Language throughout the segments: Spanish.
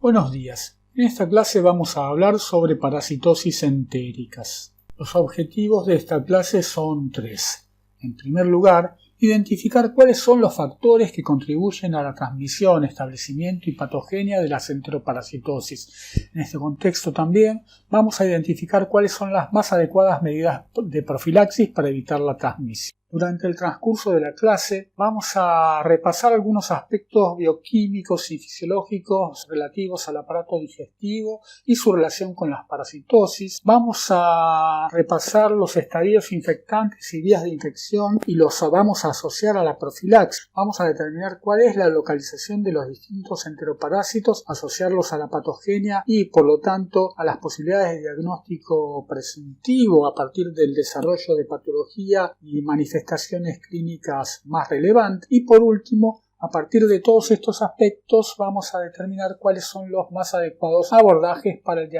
Buenos días. En esta clase vamos a hablar sobre parasitosis entéricas. Los objetivos de esta clase son tres. En primer lugar, identificar cuáles son los factores que contribuyen a la transmisión, establecimiento y patogenia de la enteroparasitosis. En este contexto también vamos a identificar cuáles son las más adecuadas medidas de profilaxis para evitar la transmisión. Durante el transcurso de la clase vamos a repasar algunos aspectos bioquímicos y fisiológicos relativos al aparato digestivo y su relación con las parasitosis. Vamos a repasar los estadios infectantes y vías de infección y los vamos a asociar a la profilaxis. Vamos a determinar cuál es la localización de los distintos enteroparásitos, asociarlos a la patogenia y por lo tanto a las posibilidades de diagnóstico presuntivo a partir del desarrollo de patología y manifestaciones clínicas más relevantes. Y por último, a partir de todos estos aspectos vamos a determinar cuáles son los más adecuados abordajes para el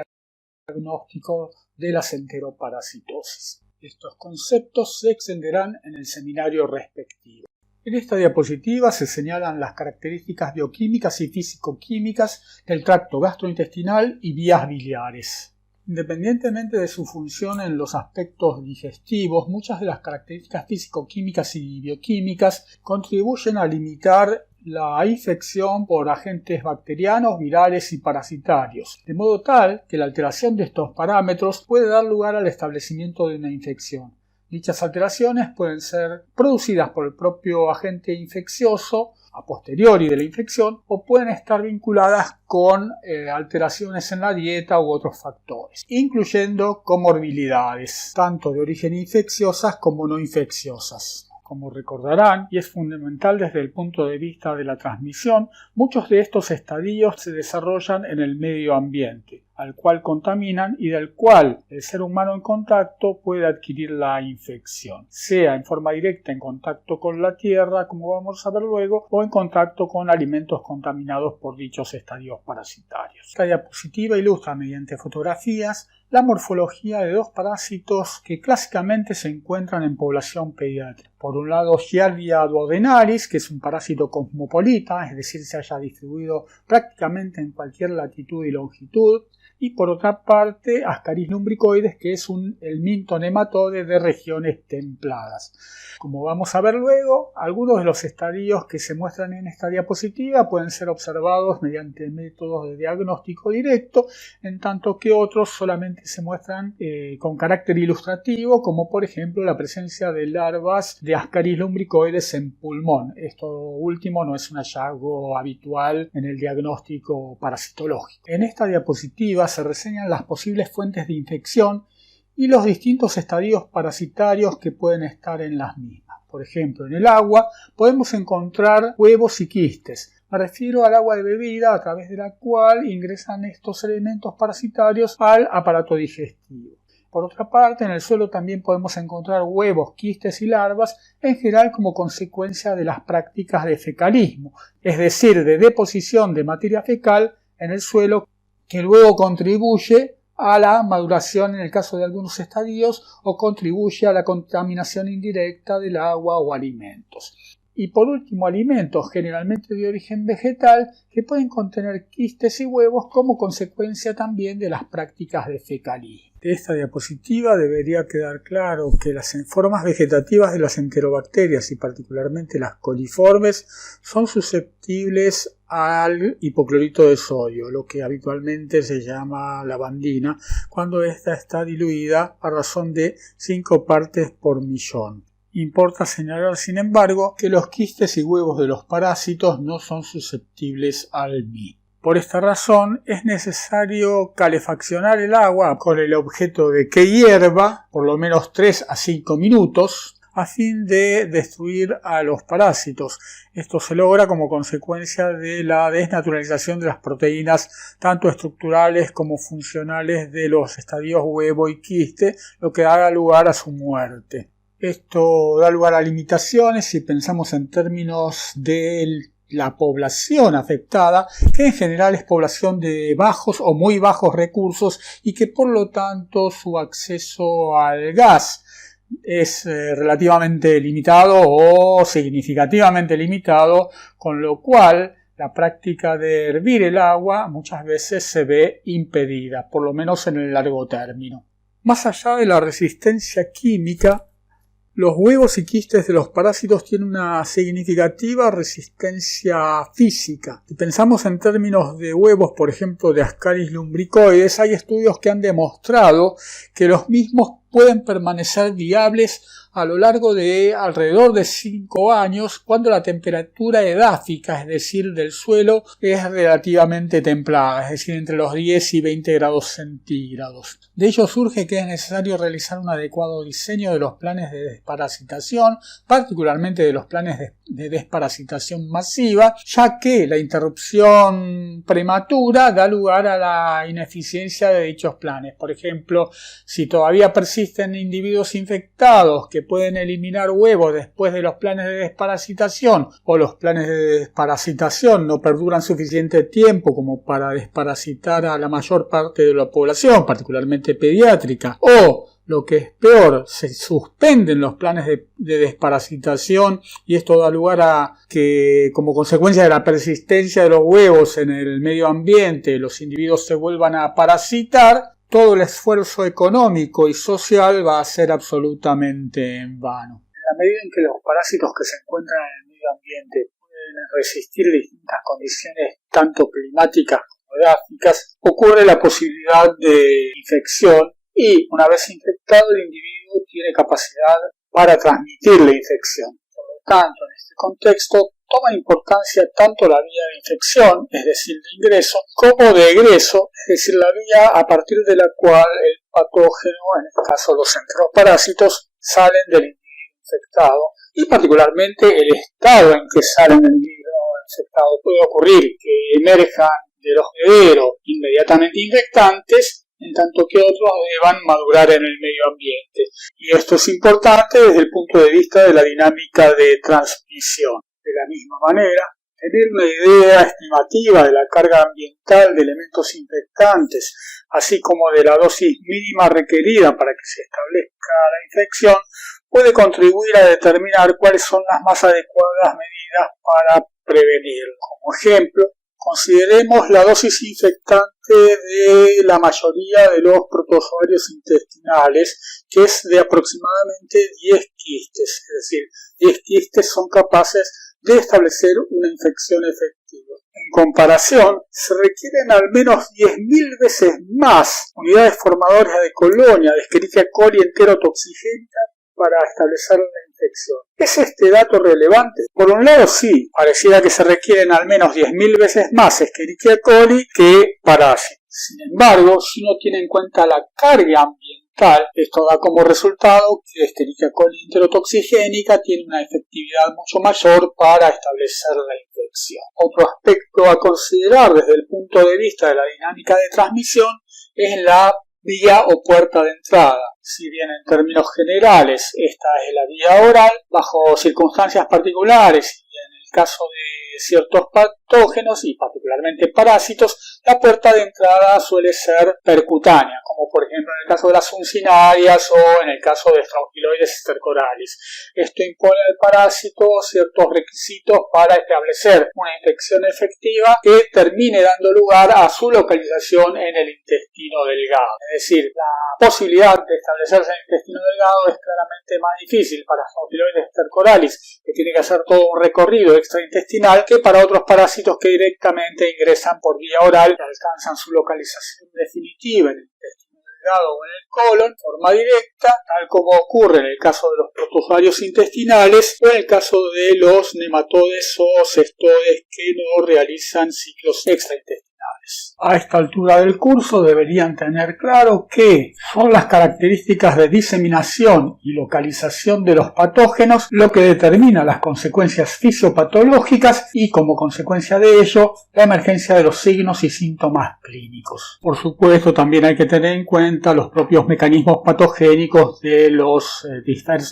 diagnóstico de la enteroparasitosis. Estos conceptos se extenderán en el seminario respectivo. En esta diapositiva se señalan las características bioquímicas y físico-químicas del tracto gastrointestinal y vías biliares. Independientemente de su función en los aspectos digestivos, muchas de las características físico-químicas y bioquímicas contribuyen a limitar la infección por agentes bacterianos, virales y parasitarios, de modo tal que la alteración de estos parámetros puede dar lugar al establecimiento de una infección. Dichas alteraciones pueden ser producidas por el propio agente infeccioso a posteriori de la infección o pueden estar vinculadas con alteraciones en la dieta u otros factores, incluyendo comorbilidades, tanto de origen infecciosas como no infecciosas. Como recordarán, y es fundamental desde el punto de vista de la transmisión, muchos de estos estadios se desarrollan en el medio ambiente, al cual contaminan y del cual el ser humano en contacto puede adquirir la infección, sea en forma directa en contacto con la tierra, como vamos a ver luego, o en contacto con alimentos contaminados por dichos estadios parasitarios. Esta diapositiva ilustra mediante fotografías la morfología de dos parásitos que clásicamente se encuentran en población pediátrica. Por un lado, Giardia duodenalis, que es un parásito cosmopolita, es decir, se haya distribuido prácticamente en cualquier latitud y longitud. Y por otra parte, Ascaris lumbricoides, que es el minto nematode de regiones templadas. Como vamos a ver luego, algunos de los estadios que se muestran en esta diapositiva pueden ser observados mediante métodos de diagnóstico directo, en tanto que otros solamente se muestran con carácter ilustrativo, como por ejemplo la presencia de larvas de Ascaris lumbricoides en pulmón. Esto último no es un hallazgo habitual en el diagnóstico parasitológico. En esta diapositiva se reseñan las posibles fuentes de infección y los distintos estadios parasitarios que pueden estar en las mismas. Por ejemplo, en el agua podemos encontrar huevos y quistes. Me refiero al agua de bebida a través de la cual ingresan estos elementos parasitarios al aparato digestivo. Por otra parte, en el suelo también podemos encontrar huevos, quistes y larvas, en general como consecuencia de las prácticas de fecalismo, es decir, de deposición de materia fecal en el suelo que luego contribuye a la maduración en el caso de algunos estadios o contribuye a la contaminación indirecta del agua o alimentos. Y por último, alimentos generalmente de origen vegetal que pueden contener quistes y huevos como consecuencia también de las prácticas de fecalismo. De esta diapositiva debería quedar claro que las formas vegetativas de las enterobacterias y particularmente las coliformes son susceptibles al hipoclorito de sodio, lo que habitualmente se llama lavandina, cuando ésta está diluida a razón de 5 partes por millón. Importa señalar, sin embargo, que los quistes y huevos de los parásitos no son susceptibles al mismo. Por esta razón es necesario calefaccionar el agua con el objeto de que hierva por lo menos 3 a 5 minutos a fin de destruir a los parásitos. Esto se logra como consecuencia de la desnaturalización de las proteínas tanto estructurales como funcionales de los estadios huevo y quiste, lo que da lugar a su muerte. Esto da lugar a limitaciones si pensamos en términos de la población afectada, que en general es población de bajos o muy bajos recursos y que por lo tanto su acceso al gas es relativamente limitado o significativamente limitado, con lo cual la práctica de hervir el agua muchas veces se ve impedida, por lo menos en el largo término. Más allá de la resistencia química, los huevos y quistes de los parásitos tienen una significativa resistencia física. Si pensamos en términos de huevos, por ejemplo, de Ascaris lumbricoides, hay estudios que han demostrado que los mismos pueden permanecer viables a lo largo de alrededor de 5 años cuando la temperatura edáfica, es decir, del suelo, es relativamente templada, es decir, entre los 10 y 20 grados centígrados. De ello surge que es necesario realizar un adecuado diseño de los planes de desparasitación, particularmente de los planes de desparasitación masiva, ya que la interrupción prematura da lugar a la ineficiencia de dichos planes. Por ejemplo, si todavía persisten individuos infectados que pueden eliminar huevos después de los planes de desparasitación, o los planes de desparasitación no perduran suficiente tiempo como para desparasitar a la mayor parte de la población, particularmente pediátrica, o lo que es peor, se suspenden los planes de desparasitación y esto da lugar a que, como consecuencia de la persistencia de los huevos en el medio ambiente, los individuos se vuelvan a parasitar, todo el esfuerzo económico y social va a ser absolutamente en vano. En la medida en que los parásitos que se encuentran en el medio ambiente pueden resistir distintas condiciones, tanto climáticas como edáficas, ocurre la posibilidad de infección y, una vez infectado, el individuo tiene capacidad para transmitir la infección. Por lo tanto, en este contexto, toma importancia tanto la vía de infección, es decir, de ingreso, como de egreso, es decir, la vía a partir de la cual el patógeno, en este caso los enteroparásitos, salen del individuo infectado, y particularmente el estado en que salen del individuo infectado. Puede ocurrir que emerjan del hospedero inmediatamente infectantes, en tanto que otros deban madurar en el medio ambiente. Y esto es importante desde el punto de vista de la dinámica de transmisión. De la misma manera, tener una idea estimativa de la carga ambiental de elementos infectantes, así como de la dosis mínima requerida para que se establezca la infección, puede contribuir a determinar cuáles son las más adecuadas medidas para prevenirlo. Como ejemplo, consideremos la dosis infectante de la mayoría de los protozoarios intestinales, que es de aproximadamente 10 quistes, es decir, 10 quistes son capaces de establecer una infección efectiva. En comparación, se requieren al menos 10.000 veces más unidades formadoras de colonia de Escherichia coli enterotoxigénica para establecer la infección. ¿Es este dato relevante? Por un lado, sí, pareciera que se requieren al menos 10.000 veces más Escherichia coli que parásitos. Sin embargo, si uno tiene en cuenta la carga ambiental, esto da como resultado que Escherichia coli enterotoxigénica tiene una efectividad mucho mayor para establecer la infección. Otro aspecto a considerar desde el punto de vista de la dinámica de transmisión es la vía o puerta de entrada. Si bien en términos generales esta es la vía oral, bajo circunstancias particulares y en el caso de ciertos patógenos y particularmente parásitos, la puerta de entrada suele ser percutánea, como por ejemplo en el caso de las uncinarias o en el caso de Strauchiloides stercoralis. Esto impone al parásito ciertos requisitos para establecer una infección efectiva que termine dando lugar a su localización en el intestino delgado. Es decir, la posibilidad de establecerse en el intestino delgado es claramente más difícil para Strauchiloides stercoralis, que tiene que hacer todo un recorrido extraintestinal, que para otros parásitos que directamente ingresan por vía oral y alcanzan su localización definitiva en el intestino delgado o en el colon, de forma directa, tal como ocurre en el caso de los protozoarios intestinales o en el caso de los nematodes o cestodes que no realizan ciclos extraintestinales. A esta altura del curso deberían tener claro que son las características de diseminación y localización de los patógenos lo que determina las consecuencias fisiopatológicas y, como consecuencia de ello, la emergencia de los signos y síntomas clínicos. Por supuesto, también hay que tener en cuenta los propios mecanismos patogénicos de los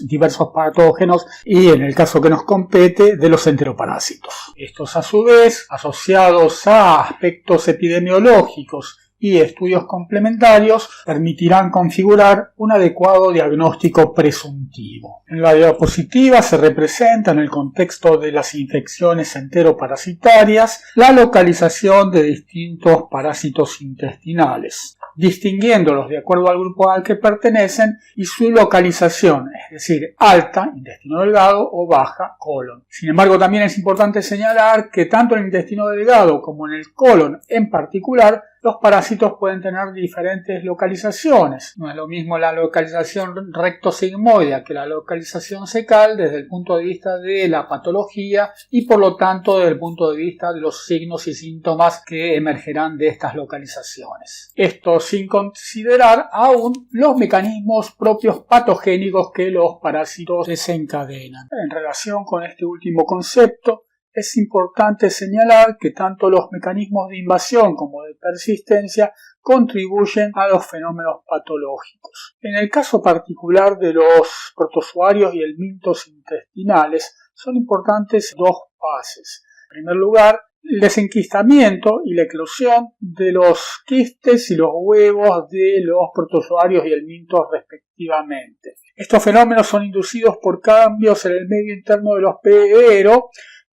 diversos patógenos y, en el caso que nos compete, de los enteroparásitos. Estos, a su vez, asociados a aspectos epidemiológicos y estudios complementarios permitirán configurar un adecuado diagnóstico presuntivo. En la diapositiva se representa, en el contexto de las infecciones enteroparasitarias, la localización de distintos parásitos intestinales, distinguiéndolos de acuerdo al grupo al que pertenecen y su localización, es decir, alta, intestino delgado, o baja, colon. Sin embargo, también es importante señalar que tanto en el intestino delgado como en el colon en particular, los parásitos pueden tener diferentes localizaciones. No es lo mismo la localización rectosigmoidea que la localización cecal desde el punto de vista de la patología y por lo tanto desde el punto de vista de los signos y síntomas que emergerán de estas localizaciones. Esto sin considerar aún los mecanismos propios patogénicos que los parásitos desencadenan. En relación con este último concepto, es importante señalar que tanto los mecanismos de invasión como de persistencia contribuyen a los fenómenos patológicos. En el caso particular de los protozoarios y helmintos intestinales, son importantes dos fases. En primer lugar, el desenquistamiento y la eclosión de los quistes y los huevos de los protozoarios y helmintos respectivamente. Estos fenómenos son inducidos por cambios en el medio interno de los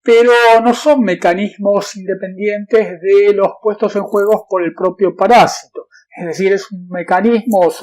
pero no son mecanismos independientes de los puestos en juego por el propio parásito. Es decir, son mecanismos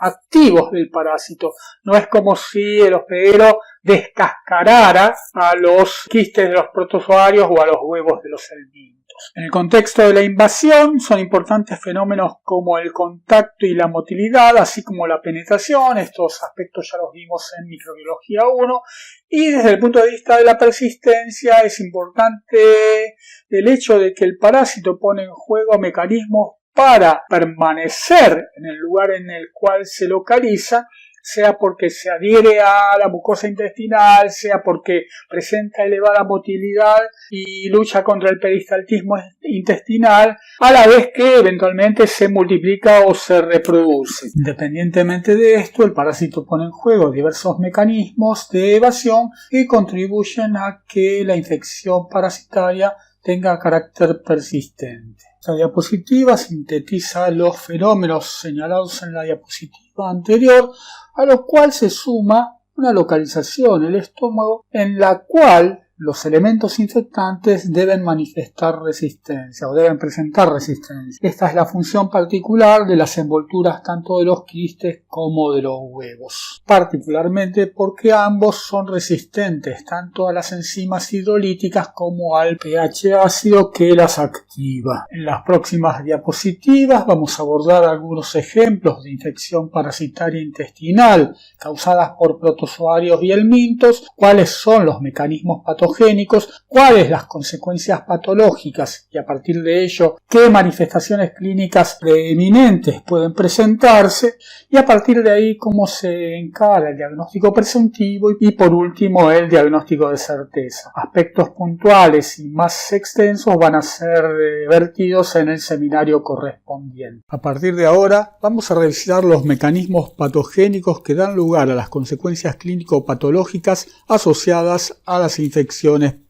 activos del parásito. No es como si el hospedero descascarara a los quistes de los protozoarios o a los huevos de los helmintos. En el contexto de la invasión son importantes fenómenos como el contacto y la motilidad, así como la penetración. Estos aspectos ya los vimos en microbiología 1. Y desde el punto de vista de la persistencia es importante el hecho de que el parásito pone en juego mecanismos para permanecer en el lugar en el cual se localiza, sea porque se adhiere a la mucosa intestinal, sea porque presenta elevada motilidad y lucha contra el peristaltismo intestinal, a la vez que eventualmente se multiplica o se reproduce. Independientemente de esto, el parásito pone en juego diversos mecanismos de evasión que contribuyen a que la infección parasitaria tenga carácter persistente. Esta diapositiva sintetiza los fenómenos señalados en la diapositiva anterior, a lo cual se suma una localización, el estómago, en la cual los elementos infectantes deben manifestar resistencia o deben presentar resistencia. Esta es la función particular de las envolturas tanto de los quistes como de los huevos, particularmente porque ambos son resistentes tanto a las enzimas hidrolíticas como al pH ácido que las activa. En las próximas diapositivas vamos a abordar algunos ejemplos de infección parasitaria intestinal causadas por protozoarios y helmintos, cuáles son los mecanismos patológicos, cuáles las consecuencias patológicas y a partir de ello qué manifestaciones clínicas preeminentes pueden presentarse y a partir de ahí cómo se encara el diagnóstico presuntivo y por último el diagnóstico de certeza. Aspectos puntuales y más extensos van a ser vertidos en el seminario correspondiente. A partir de ahora vamos a revisar los mecanismos patogénicos que dan lugar a las consecuencias clínico-patológicas asociadas a las infecciones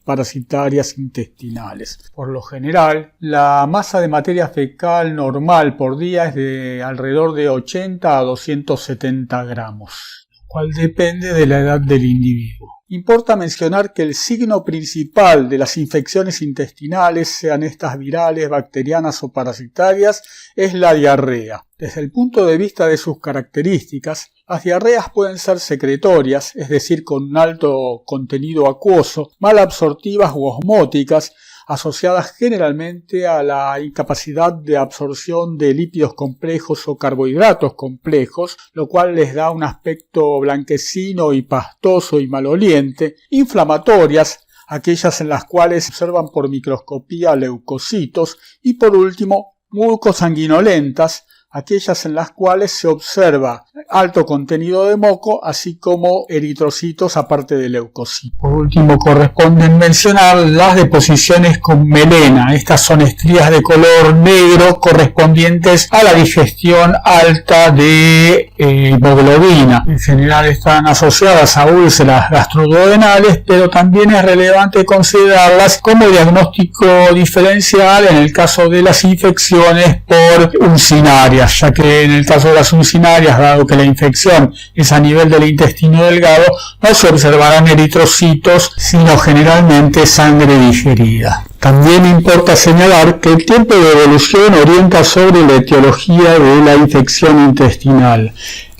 parasitarias intestinales. Por lo general, la masa de materia fecal normal por día es de alrededor de 80 a 270 gramos, lo cual depende de la edad del individuo. Importa mencionar que el signo principal de las infecciones intestinales, sean estas virales, bacterianas o parasitarias, es la diarrea. Desde el punto de vista de sus características, las diarreas pueden ser secretorias, es decir, con un alto contenido acuoso, mal absortivas u osmóticas, asociadas generalmente a la incapacidad de absorción de lípidos complejos o carbohidratos complejos, lo cual les da un aspecto blanquecino y pastoso y maloliente, inflamatorias, aquellas en las cuales se observan por microscopía leucocitos, y por último, mucosanguinolentas, aquellas en las cuales se observa alto contenido de moco, así como eritrocitos aparte de leucocitos. Por último, corresponden mencionar las deposiciones con melena. Estas son estrías de color negro correspondientes a la digestión alta de hemoglobina. En general están asociadas a úlceras gastroduodenales, pero también es relevante considerarlas como diagnóstico diferencial en el caso de las infecciones por uncinarias, ya que en el caso de las uncinarias, dado que la infección es a nivel del intestino delgado, no se observarán eritrocitos, sino generalmente sangre digerida. También importa señalar que el tiempo de evolución orienta sobre la etiología de la infección intestinal.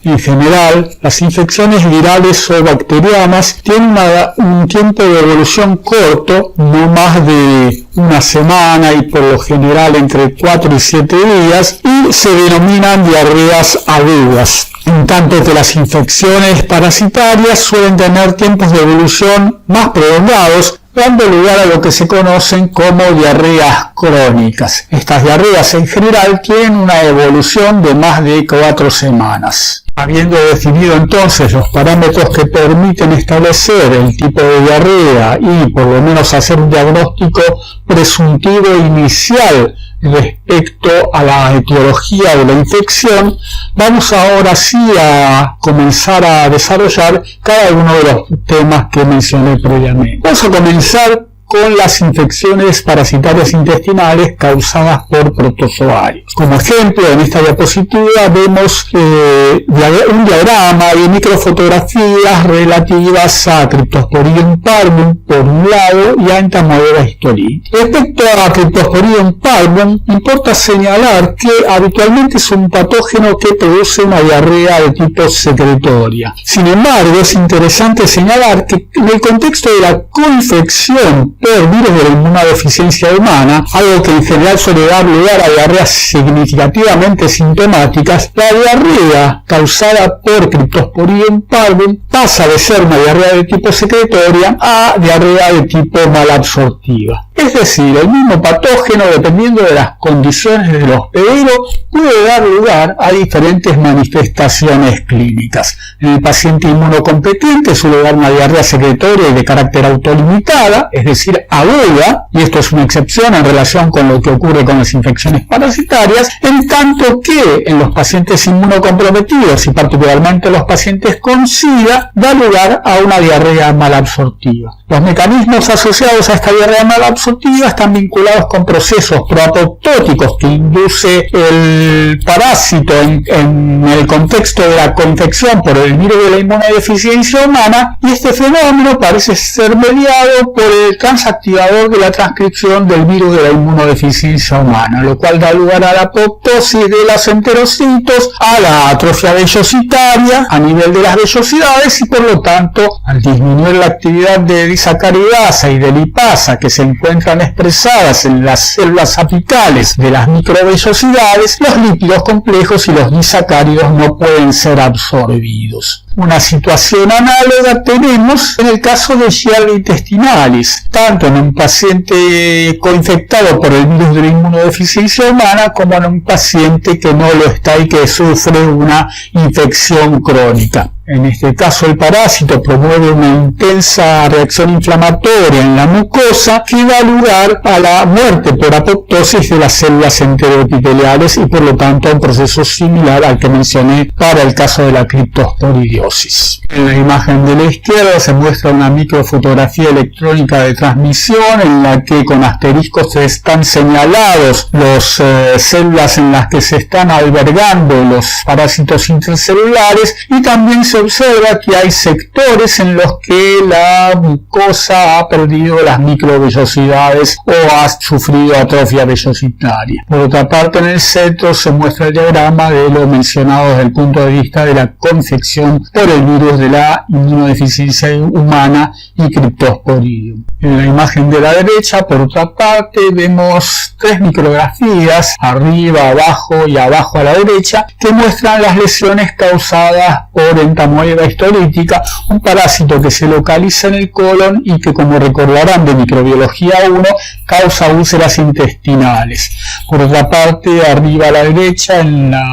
En general, las infecciones virales o bacterianas tienen un tiempo de evolución corto, no más de una semana y por lo general entre 4 y 7 días, y se denominan diarreas agudas. En tanto que las infecciones parasitarias suelen tener tiempos de evolución más prolongados, dando lugar a lo que se conocen como diarreas crónicas. Estas diarreas en general tienen una evolución de más de 4 semanas. Habiendo definido entonces los parámetros que permiten establecer el tipo de diarrea y por lo menos hacer un diagnóstico presuntivo inicial respecto a la etiología de la infección, vamos ahora sí a comenzar a desarrollar cada uno de los temas que mencioné previamente. Vamos a comenzar con las infecciones parasitarias intestinales causadas por protozoarios. Como ejemplo, en esta diapositiva vemos un diagrama y microfotografías relativas a Cryptosporidium parvum por un lado y a Entamoeba histolytica. Respecto a Cryptosporidium parvum, importa señalar que habitualmente es un patógeno que produce una diarrea de tipo secretoria. Sin embargo, es interesante señalar que en el contexto de la coinfección por virus de la inmunodeficiencia humana, algo que en general suele dar lugar a diarreas significativamente sintomáticas, la diarrea causada por Cryptosporidium parvum pasa de ser una diarrea de tipo secretoria a diarrea de tipo malabsortiva. Es decir, el mismo patógeno, dependiendo de las condiciones del hospedero, puede dar lugar a diferentes manifestaciones clínicas. En el paciente inmunocompetente suele dar una diarrea secretoria y de carácter autolimitada, es decir, aguda, y esto es una excepción en relación con lo que ocurre con las infecciones parasitarias, en tanto que en los pacientes inmunocomprometidos y particularmente los pacientes con SIDA da lugar a una diarrea malabsortiva. Los mecanismos asociados a esta diarrea malabsortiva están vinculados con procesos proapoptóticos que induce el parásito en el contexto de la coinfección por el virus de la inmunodeficiencia humana, y este fenómeno parece ser mediado por el transactivador de la transcripción del virus de la inmunodeficiencia humana, lo cual da lugar a la apoptosis de los enterocitos, a la atrofia vellositaria a nivel de las vellosidades y por lo tanto, al disminuir la actividad de disacaridasa y de lipasa que se encuentran expresadas en las células apicales de las microvellosidades, los lípidos complejos y los disacáridos no pueden ser absorbidos. Una situación análoga tenemos en el caso de Giardia intestinalis, tanto en un paciente coinfectado por el virus de la inmunodeficiencia humana como en un paciente que no lo está y que sufre una infección crónica. En este caso, el parásito promueve una intensa reacción inflamatoria en la mucosa que da lugar a la muerte por apoptosis de las células enteroepiteliales y por lo tanto a un proceso similar al que mencioné para el caso de la criptosporidiosis. En la imagen de la izquierda se muestra una microfotografía electrónica de transmisión en la que con asteriscos están señalados las células en las que se están albergando los parásitos intracelulares, y también se observa que hay sectores en los que la mucosa ha perdido las microvellosidades o ha sufrido atrofia vellositaria. Por otra parte, en el centro se muestra el diagrama de lo mencionado desde el punto de vista de la confección por el virus de la inmunodeficiencia humana y Cryptosporidium. En la imagen de la derecha, por otra parte, vemos 3 micrografías, arriba, abajo y abajo a la derecha, que muestran las lesiones causadas por entamoeba entamoeba histolítica, un parásito que se localiza en el colon y que, como recordarán de microbiología 1, causa úlceras intestinales. Por otra parte, arriba a la derecha en la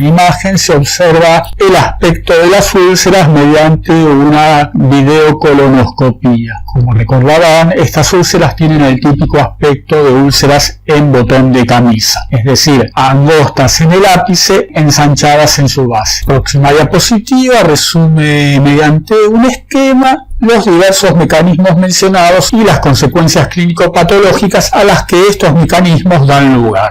imagen se observa el aspecto de las úlceras mediante una videocolonoscopía. Como recordarán, estas úlceras tienen el típico aspecto de úlceras en botón de camisa, es decir, angostas en el ápice, ensanchadas en su base. Próxima diapositiva resume mediante un esquema los diversos mecanismos mencionados y las consecuencias clínico-patológicas a las que estos mecanismos dan lugar.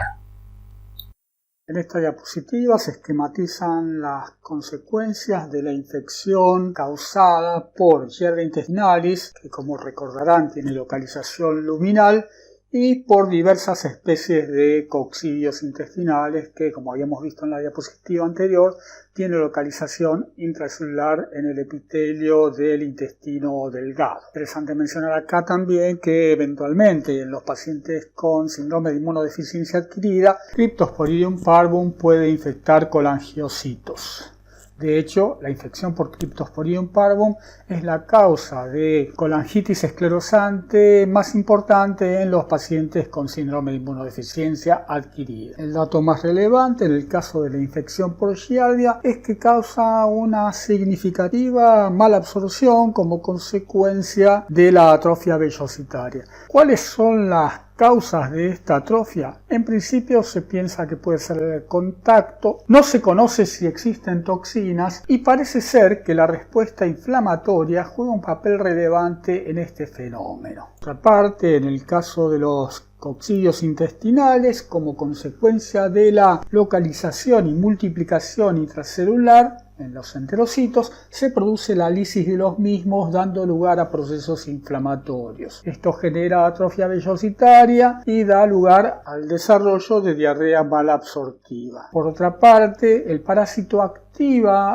En esta diapositiva se esquematizan las consecuencias de la infección causada por Yerba intestinalis, que como recordarán tiene localización luminal, y por diversas especies de coccidios intestinales que, como habíamos visto en la diapositiva anterior, tiene localización intracelular en el epitelio del intestino delgado. Interesante mencionar acá también que eventualmente en los pacientes con síndrome de inmunodeficiencia adquirida, Cryptosporidium parvum puede infectar colangiocitos. De hecho, la infección por Cryptosporidium parvum es la causa de colangitis esclerosante más importante en los pacientes con síndrome de inmunodeficiencia adquirida. El dato más relevante en el caso de la infección por Giardia es que causa una significativa malabsorción como consecuencia de la atrofia vellositaria. ¿Cuáles son las causas de esta atrofia? En principio se piensa que puede ser el contacto, no se conoce si existen toxinas y parece ser que la respuesta inflamatoria juega un papel relevante en este fenómeno. Por otra parte, en el caso de los coccidios intestinales, como consecuencia de la localización y multiplicación intracelular en los enterocitos, se produce la lisis de los mismos, dando lugar a procesos inflamatorios. Esto genera atrofia vellositaria y da lugar al desarrollo de diarrea malabsortiva. Por otra parte, el parásito activa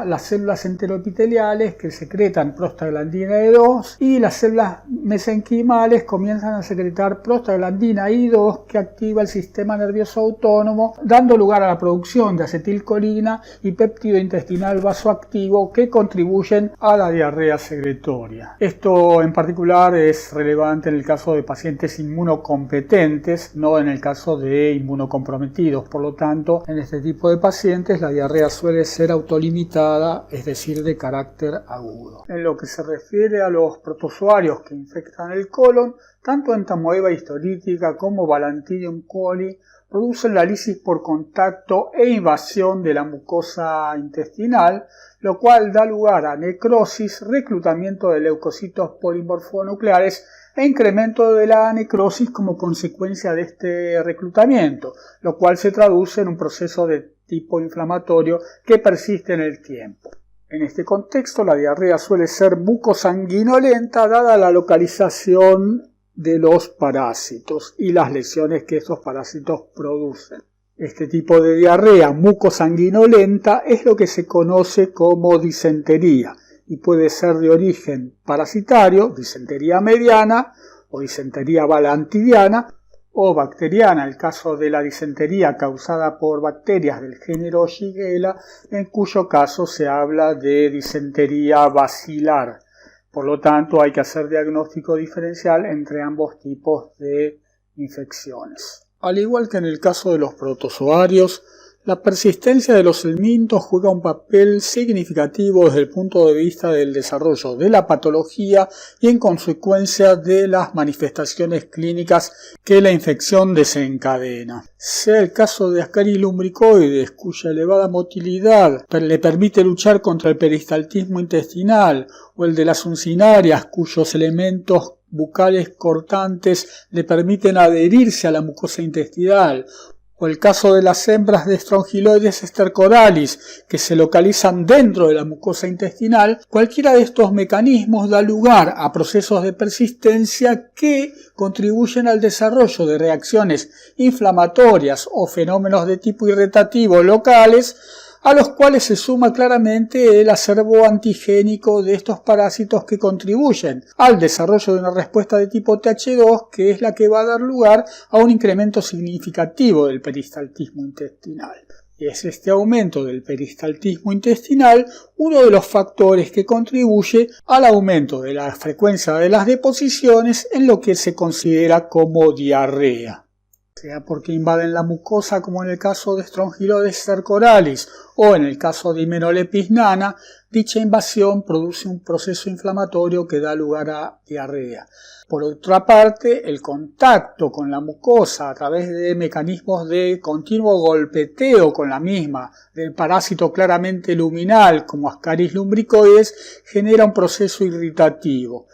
las células enteroepiteliales que secretan prostaglandina E2 y las células mesenquimales comienzan a secretar prostaglandina I2 que activa el sistema nervioso autónomo, dando lugar a la producción de acetilcolina y péptido intestinal vasoactivo que contribuyen a la diarrea secretoria. Esto en particular es relevante en el caso de pacientes inmunocompetentes, no en el caso de inmunocomprometidos. Por lo tanto, en este tipo de pacientes la diarrea suele ser autolimitada, es decir, de carácter agudo. En lo que se refiere a los protozoarios que infectan el colon, tanto Entamoeba histolítica como Balantidium coli producen la lisis por contacto e invasión de la mucosa intestinal, lo cual da lugar a necrosis, reclutamiento de leucocitos polimorfonucleares e incremento de la necrosis como consecuencia de este reclutamiento, lo cual se traduce en un proceso de tipo inflamatorio que persiste en el tiempo. En este contexto, la diarrea suele ser mucosanguinolenta dada la localización de los parásitos y las lesiones que estos parásitos producen. Este tipo de diarrea mucosanguinolenta es lo que se conoce como disentería y puede ser de origen parasitario, disentería mediana o disentería balantidiana, o bacteriana, el caso de la disentería causada por bacterias del género Shigella, en cuyo caso se habla de disentería basilar. Por lo tanto, hay que hacer diagnóstico diferencial entre ambos tipos de infecciones. Al igual que en el caso de los protozoarios, la persistencia de los helmintos juega un papel significativo desde el punto de vista del desarrollo de la patología y en consecuencia de las manifestaciones clínicas que la infección desencadena. Sea el caso de Ascaris lumbricoides, cuya elevada motilidad le permite luchar contra el peristaltismo intestinal, o el de las uncinarias, cuyos elementos bucales cortantes le permiten adherirse a la mucosa intestinal, o el caso de las hembras de Strongyloides stercoralis, que se localizan dentro de la mucosa intestinal, cualquiera de estos mecanismos da lugar a procesos de persistencia que contribuyen al desarrollo de reacciones inflamatorias o fenómenos de tipo irritativo locales, a los cuales se suma claramente el acervo antigénico de estos parásitos que contribuyen al desarrollo de una respuesta de tipo Th2, que es la que va a dar lugar a un incremento significativo del peristaltismo intestinal. Es este aumento del peristaltismo intestinal uno de los factores que contribuye al aumento de la frecuencia de las deposiciones en lo que se considera como diarrea. Sea porque invaden la mucosa como en el caso de Strongyloides cercoralis o en el caso de Hymenopilus nana, dicha invasión produce un proceso inflamatorio que da lugar a diarrea. Por otra parte, el contacto con la mucosa a través de mecanismos de continuo golpeteo con la misma del parásito claramente luminal como Ascaris lumbricoides genera un proceso irritativo.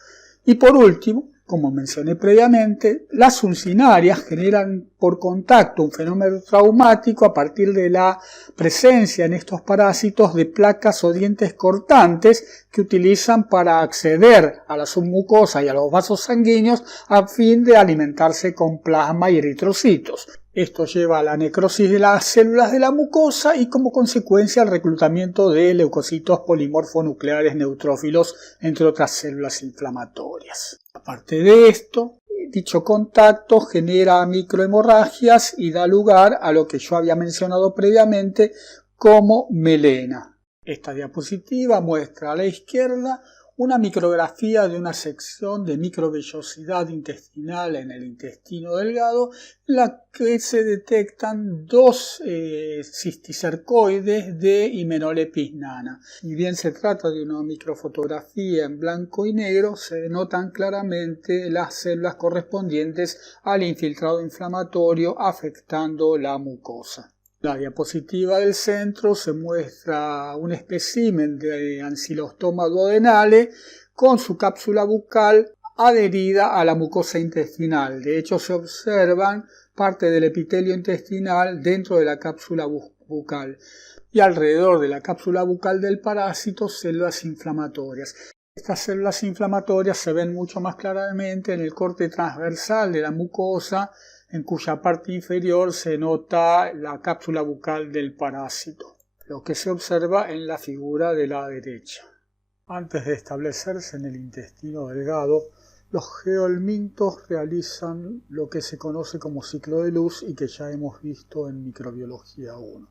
Y por último, como mencioné previamente, las uncinarias generan por contacto un fenómeno traumático a partir de la presencia en estos parásitos de placas o dientes cortantes que utilizan para acceder a la submucosa y a los vasos sanguíneos a fin de alimentarse con plasma y eritrocitos. Esto lleva a la necrosis de las células de la mucosa y como consecuencia al reclutamiento de leucocitos polimorfonucleares neutrófilos, entre otras células inflamatorias. Aparte de esto, dicho contacto genera microhemorragias y da lugar a lo que yo había mencionado previamente como melena. Esta diapositiva muestra a la izquierda una micrografía de una sección de microvellosidad intestinal en el intestino delgado, en la que se detectan dos cisticercoides de Hymenopilus nana. Si bien se trata de una microfotografía en blanco y negro, se notan claramente las células correspondientes al infiltrado inflamatorio afectando la mucosa. La diapositiva del centro se muestra un espécimen de Ancylostoma duodenale con su cápsula bucal adherida a la mucosa intestinal. De hecho, se observan parte del epitelio intestinal dentro de la cápsula bucal y alrededor de la cápsula bucal del parásito células inflamatorias. Estas células inflamatorias se ven mucho más claramente en el corte transversal de la mucosa, en cuya parte inferior se nota la cápsula bucal del parásito, lo que se observa en la figura de la derecha. Antes de establecerse en el intestino delgado, los geohelmintos realizan lo que se conoce como ciclo de luz y que ya hemos visto en Microbiología 1.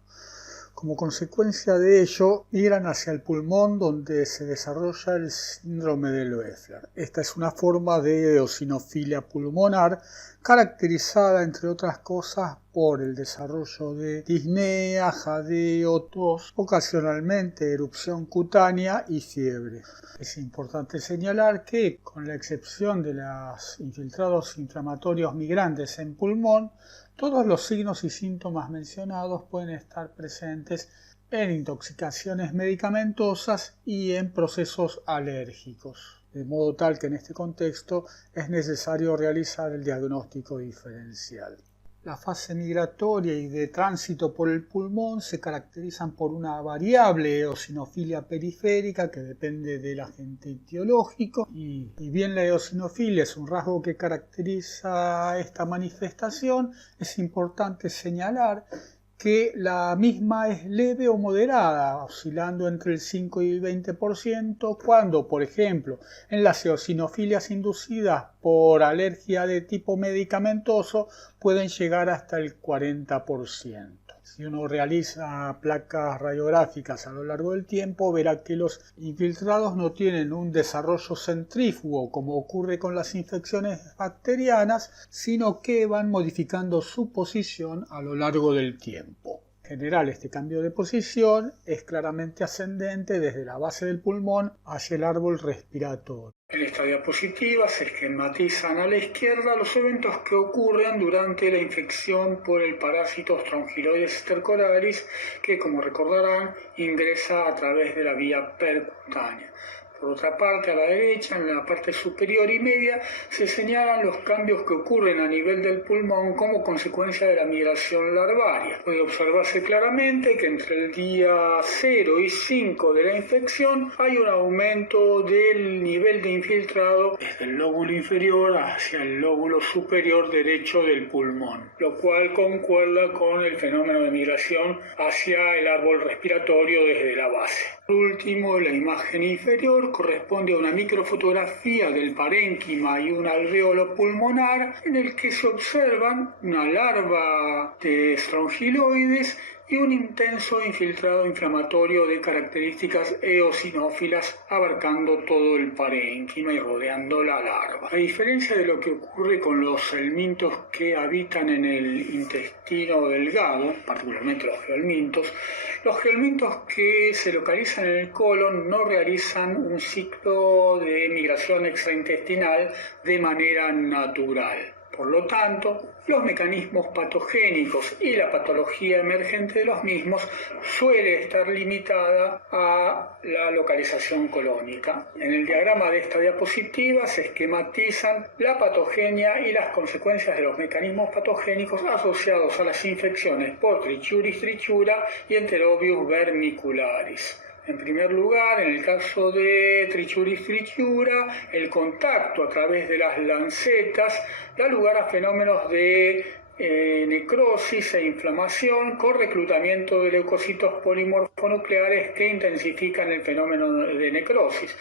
Como consecuencia de ello, migran hacia el pulmón donde se desarrolla el síndrome de Loeffler. Esta es una forma de eosinofilia pulmonar caracterizada, entre otras cosas, por el desarrollo de disnea, jadeo, tos, ocasionalmente erupción cutánea y fiebre. Es importante señalar que, con la excepción de los infiltrados inflamatorios migrantes en pulmón, todos los signos y síntomas mencionados pueden estar presentes en intoxicaciones medicamentosas y en procesos alérgicos, de modo tal que en este contexto es necesario realizar el diagnóstico diferencial. La fase migratoria y de tránsito por el pulmón se caracterizan por una variable eosinofilia periférica que depende del agente etiológico y bien la eosinofilia es un rasgo que caracteriza esta manifestación, es importante señalar que la misma es leve o moderada, oscilando entre el 5 y el 20%, cuando, por ejemplo, en las eosinofilias inducidas por alergia de tipo medicamentoso pueden llegar hasta el 40%. Si uno realiza placas radiográficas a lo largo del tiempo, verá que los infiltrados no tienen un desarrollo centrífugo como ocurre con las infecciones bacterianas, sino que van modificando su posición a lo largo del tiempo. En general, este cambio de posición es claramente ascendente desde la base del pulmón hacia el árbol respiratorio. En esta diapositiva se esquematizan a la izquierda los eventos que ocurren durante la infección por el parásito Strongyloides cercoralis, que, como recordarán, ingresa a través de la vía percutánea. Por otra parte, a la derecha, en la parte superior y media, se señalan los cambios que ocurren a nivel del pulmón como consecuencia de la migración larvaria. Puede observarse claramente que entre el día 0 y 5 de la infección hay un aumento del nivel de infiltrado desde el lóbulo inferior hacia el lóbulo superior derecho del pulmón, lo cual concuerda con el fenómeno de migración hacia el árbol respiratorio desde la base. Por último, en la imagen inferior anterior corresponde a una microfotografía del parénquima y un alvéolo pulmonar en el que se observan una larva de estrongiloides y un intenso infiltrado inflamatorio de características eosinófilas abarcando todo el parénquima y rodeando la larva. A diferencia de lo que ocurre con los helmintos que habitan en el intestino delgado, particularmente los helmintos que se localizan en el colon no realizan un ciclo de migración extraintestinal de manera natural. Por lo tanto, los mecanismos patogénicos y la patología emergente de los mismos suele estar limitada a la localización colónica. En el diagrama de esta diapositiva se esquematizan la patogenia y las consecuencias de los mecanismos patogénicos asociados a las infecciones por Trichuris trichura y Enterobius vermicularis. En primer lugar, en el caso de Trichuris trichura, el contacto a través de las lancetas da lugar a fenómenos de necrosis e inflamación con reclutamiento de leucocitos polimorfonucleares que intensifican el fenómeno de necrosis.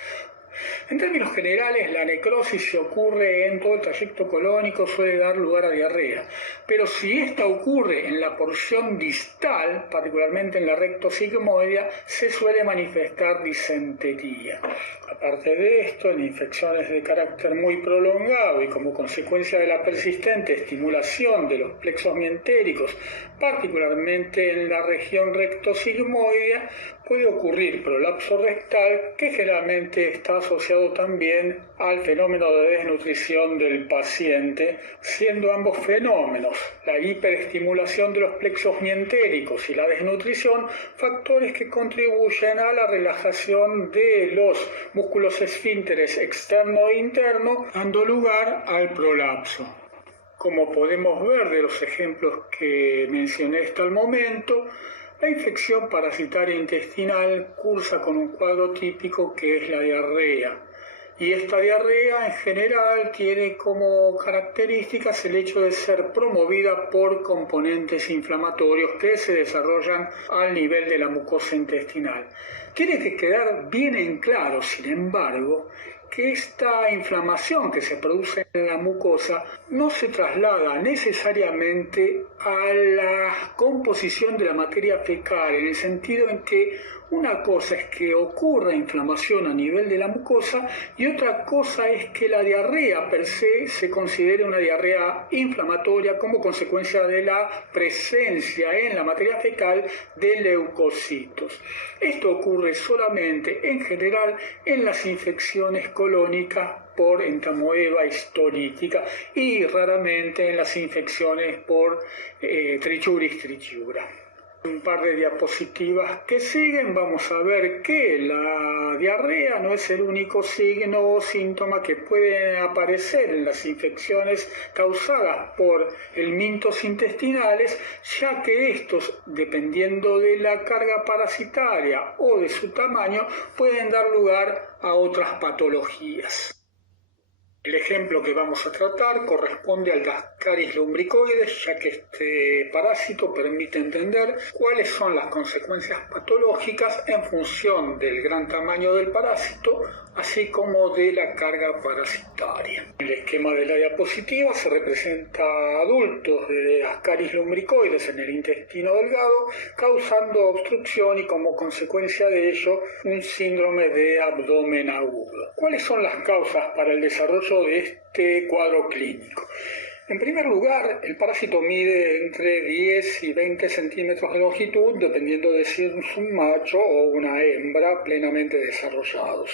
En términos generales, la necrosis, si ocurre en todo el trayecto colónico, suele dar lugar a diarrea, pero si esta ocurre en la porción distal, particularmente en la rectosigmoidea, se suele manifestar disentería. Aparte de esto, en infecciones de carácter muy prolongado y como consecuencia de la persistente estimulación de los plexos mientéricos, particularmente en la región rectosigmoidea, puede ocurrir prolapso rectal, que generalmente está asociado también al fenómeno de desnutrición del paciente, siendo ambos fenómenos, la hiperestimulación de los plexos mientéricos y la desnutrición, factores que contribuyen a la relajación de los músculos esfínteres externo e interno, dando lugar al prolapso. Como podemos ver de los ejemplos que mencioné hasta el momento, la infección parasitaria intestinal cursa con un cuadro típico que es la diarrea. Y esta diarrea en general tiene como características el hecho de ser promovida por componentes inflamatorios que se desarrollan al nivel de la mucosa intestinal. Tiene que quedar bien en claro, sin embargo, que esta inflamación que se produce en la mucosa no se traslada necesariamente a la composición de la materia fecal, en el sentido en que una cosa es que ocurra inflamación a nivel de la mucosa y otra cosa es que la diarrea per se considere una diarrea inflamatoria como consecuencia de la presencia en la materia fecal de leucocitos. Esto ocurre solamente en general en las infecciones colónicas por entamoeba histolítica y raramente en las infecciones por Trichuris trichura. Un par de diapositivas que siguen vamos a ver que la diarrea no es el único signo o síntoma que puede aparecer en las infecciones causadas por helmintos intestinales, ya que estos, dependiendo de la carga parasitaria o de su tamaño, pueden dar lugar a otras patologías. El ejemplo que vamos a tratar corresponde al Ascaris lumbricoides, ya que este parásito permite entender cuáles son las consecuencias patológicas en función del gran tamaño del parásito, así como de la carga parasitaria. En el esquema de la diapositiva se representa a adultos de Ascaris lumbricoides en el intestino delgado, causando obstrucción y como consecuencia de ello un síndrome de abdomen agudo. ¿Cuáles son las causas para el desarrollo de este cuadro clínico? En primer lugar, el parásito mide entre 10 y 20 centímetros de longitud, dependiendo de si es un macho o una hembra plenamente desarrollados.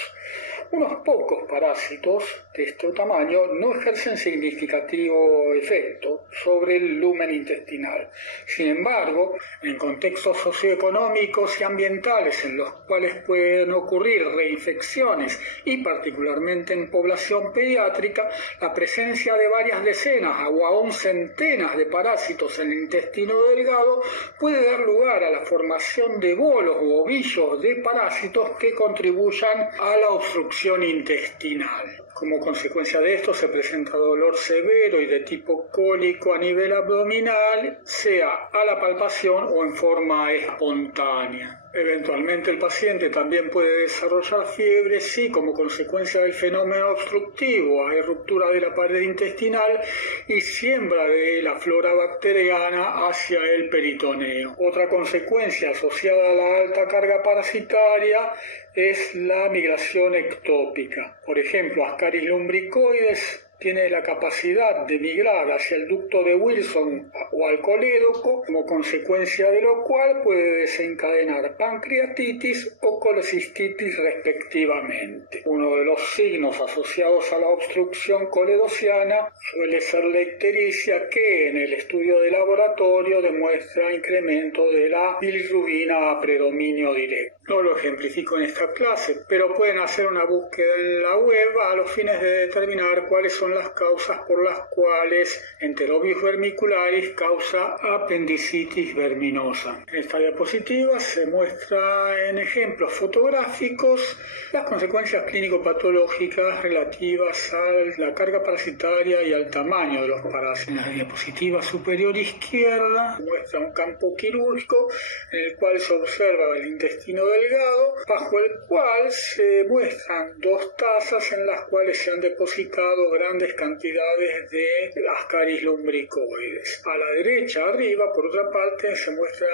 Unos pocos parásitos de este tamaño no ejercen significativo efecto sobre el lumen intestinal. Sin embargo, en contextos socioeconómicos y ambientales en los cuales pueden ocurrir reinfecciones y particularmente en población pediátrica, la presencia de varias decenas o aún centenas de parásitos en el intestino delgado puede dar lugar a la formación de bolos u ovillos de parásitos que contribuyan a la obstrucción intestinal. Como consecuencia de esto se presenta dolor severo y de tipo cólico a nivel abdominal, sea a la palpación o en forma espontánea. Eventualmente el paciente también puede desarrollar fiebre si como consecuencia del fenómeno obstructivo hay ruptura de la pared intestinal y siembra de la flora bacteriana hacia el peritoneo. Otra consecuencia asociada a la alta carga parasitaria es la migración ectópica. Por ejemplo, Ascaris lumbricoides tiene la capacidad de migrar hacia el ducto de Wilson o al colédoco, como consecuencia de lo cual puede desencadenar pancreatitis o colecistitis respectivamente. Uno de los signos asociados a la obstrucción coledociana suele ser la ictericia, que en el estudio de laboratorio demuestra incremento de la bilirrubina a predominio directo. No lo ejemplifico en esta clase, pero pueden hacer una búsqueda en la web a los fines de determinar cuáles son las causas por las cuales Enterobius vermicularis causa apendicitis verminosa. En esta diapositiva se muestra en ejemplos fotográficos las consecuencias clínico-patológicas relativas a la carga parasitaria y al tamaño de los parásitos. En la diapositiva superior izquierda muestra un campo quirúrgico en el cual se observa el intestino delgado, bajo el cual se muestran dos tazas en las cuales se han depositado grandes cantidades de Ascaris lumbricoides. A la derecha, arriba, por otra parte, se muestra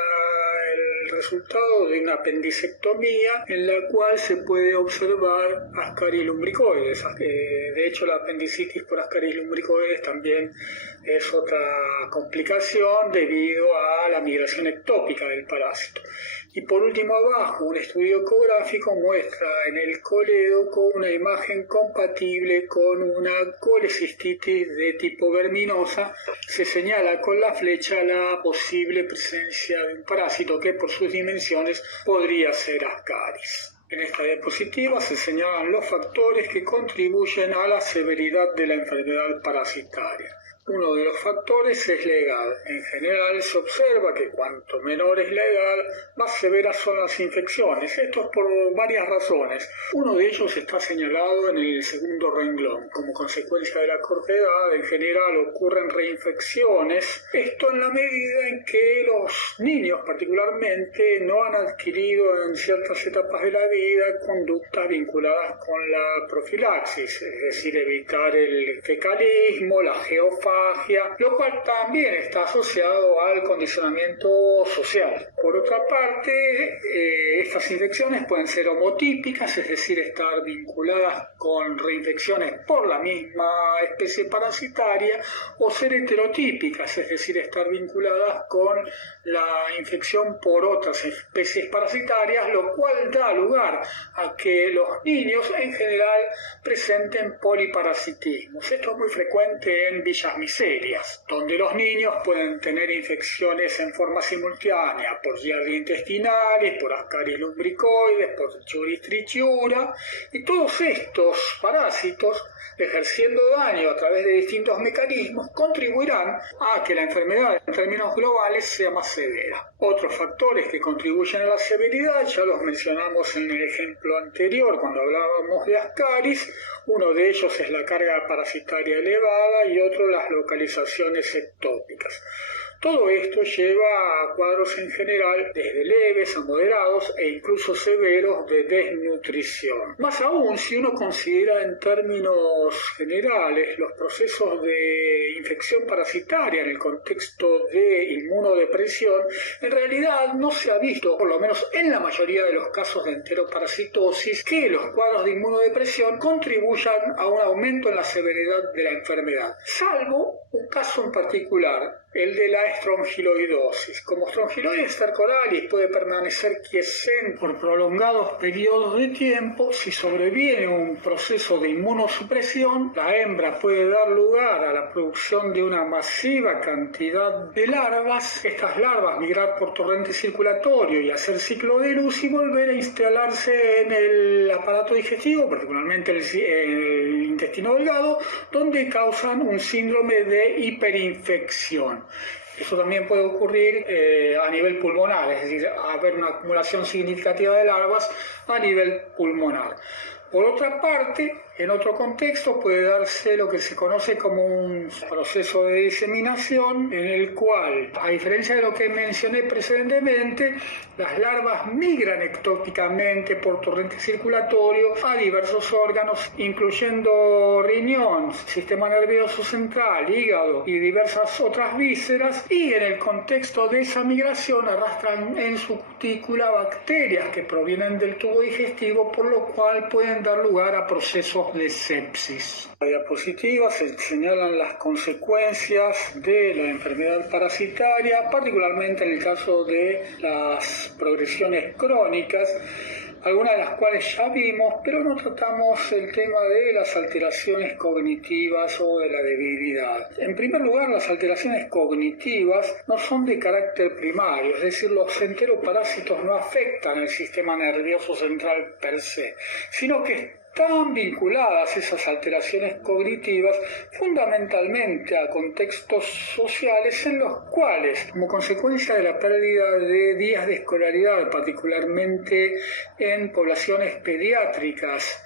el resultado de una apendicectomía en la cual se puede observar Ascaris lumbricoides. De hecho, la apendicitis por Ascaris lumbricoides también es otra complicación debido a la migración ectópica del parásito. Y por último, abajo, un estudio ecográfico muestra en el colédoco una imagen compatible con una colecistitis de tipo verminosa. Se señala con la flecha la posible presencia de un parásito que por sus dimensiones podría ser Ascaris. En esta diapositiva se señalan los factores que contribuyen a la severidad de la enfermedad parasitaria. Uno de los factores es la edad. En general se observa que cuanto menor es la edad, más severas son las infecciones. Esto es por varias razones. Uno de ellos está señalado en el segundo renglón. Como consecuencia de la corta edad, en general ocurren reinfecciones. Esto en la medida en que los niños particularmente no han adquirido en ciertas etapas de la vida conductas vinculadas con la profilaxis, es decir, evitar el fecalismo, la geofagia, lo cual también está asociado al condicionamiento social. Por otra parte, estas infecciones pueden ser homotípicas, es decir, estar vinculadas con reinfecciones por la misma especie parasitaria, o ser heterotípicas, es decir, estar vinculadas con la infección por otras especies parasitarias, lo cual da lugar a que los niños en general presenten poliparasitismos. Esto es muy frecuente en villas miserias, donde los niños pueden tener infecciones en forma simultánea por giardia intestinales, por Ascaris lumbricoides, por Churis trichiura, y todos estos parásitos, ejerciendo daño a través de distintos mecanismos, contribuirán a que la enfermedad en términos globales sea más severa. Otros factores que contribuyen a la severidad ya los mencionamos en el ejemplo anterior cuando hablábamos de Ascaris. Uno de ellos es la carga parasitaria elevada y otro las localizaciones ectópicas. Todo esto lleva a cuadros en general desde leves a moderados e incluso severos de desnutrición. Más aún, si uno considera en términos generales los procesos de infección parasitaria en el contexto de inmunodepresión, en realidad no se ha visto, por lo menos en la mayoría de los casos de enteroparasitosis, que los cuadros de inmunodepresión contribuyan a un aumento en la severidad de la enfermedad, salvo un caso en particular, el de la estrongiloidosis. Como Strongyloides stercoralis puede permanecer quiescente por prolongados periodos de tiempo, si sobreviene un proceso de inmunosupresión, la hembra puede dar lugar a la producción de una masiva cantidad de larvas. Estas larvas migrar por torrente circulatorio y hacer ciclo de luz y volver a instalarse en el aparato digestivo, particularmente el intestino delgado, donde causan un síndrome de hiperinfección. Eso también puede ocurrir a nivel pulmonar, es decir, haber una acumulación significativa de larvas a nivel pulmonar. Por otra parte, en otro contexto puede darse lo que se conoce como un proceso de diseminación en el cual, a diferencia de lo que mencioné precedentemente, las larvas migran ectópicamente por torrente circulatorio a diversos órganos, incluyendo riñón, sistema nervioso central, hígado y diversas otras vísceras, y en el contexto de esa migración arrastran en su cutícula bacterias que provienen del tubo digestivo, por lo cual pueden dar lugar a procesos de sepsis. En la diapositiva se señalan las consecuencias de la enfermedad parasitaria, particularmente en el caso de las progresiones crónicas, algunas de las cuales ya vimos, pero no tratamos el tema de las alteraciones cognitivas o de la debilidad. En primer lugar, las alteraciones cognitivas no son de carácter primario, es decir, los enteroparásitos no afectan el sistema nervioso central per se, sino que están vinculadas esas alteraciones cognitivas fundamentalmente a contextos sociales en los cuales, como consecuencia de la pérdida de días de escolaridad, particularmente en poblaciones pediátricas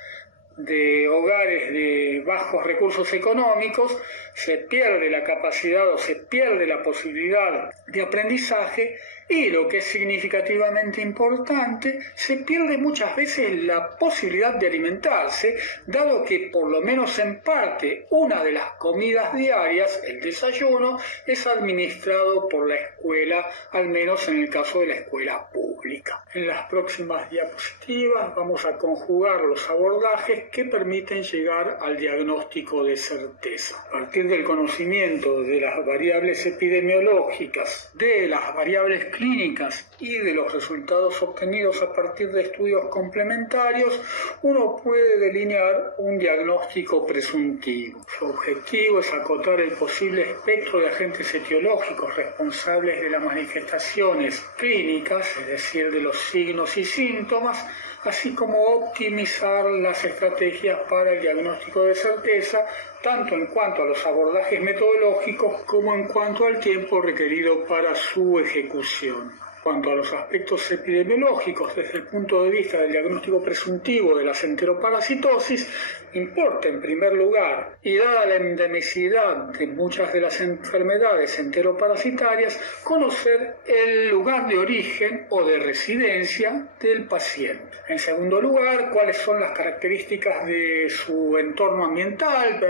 de hogares de bajos recursos económicos, se pierde la capacidad o se pierde la posibilidad de aprendizaje y, lo que es significativamente importante, se pierde muchas veces la posibilidad de alimentarse, dado que por lo menos en parte una de las comidas diarias, el desayuno, es administrado por la escuela, al menos en el caso de la escuela pública. En las próximas diapositivas vamos a conjugar los abordajes que permiten llegar al diagnóstico de certeza. A partir del conocimiento de las variables epidemiológicas, de las variables clínicas y de los resultados obtenidos a partir de estudios complementarios, uno puede delinear un diagnóstico presuntivo. Su objetivo es acotar el posible espectro de agentes etiológicos responsables de las manifestaciones clínicas, es decir, de los signos y síntomas, así como optimizar las estrategias para el diagnóstico de certeza, tanto en cuanto a los abordajes metodológicos como en cuanto al tiempo requerido para su ejecución. En cuanto a los aspectos epidemiológicos desde el punto de vista del diagnóstico presuntivo de la enteroparasitosis, importa en primer lugar, y dada la endemicidad de muchas de las enfermedades enteroparasitarias, conocer el lugar de origen o de residencia del paciente. En segundo lugar, cuáles son las características de su entorno ambiental,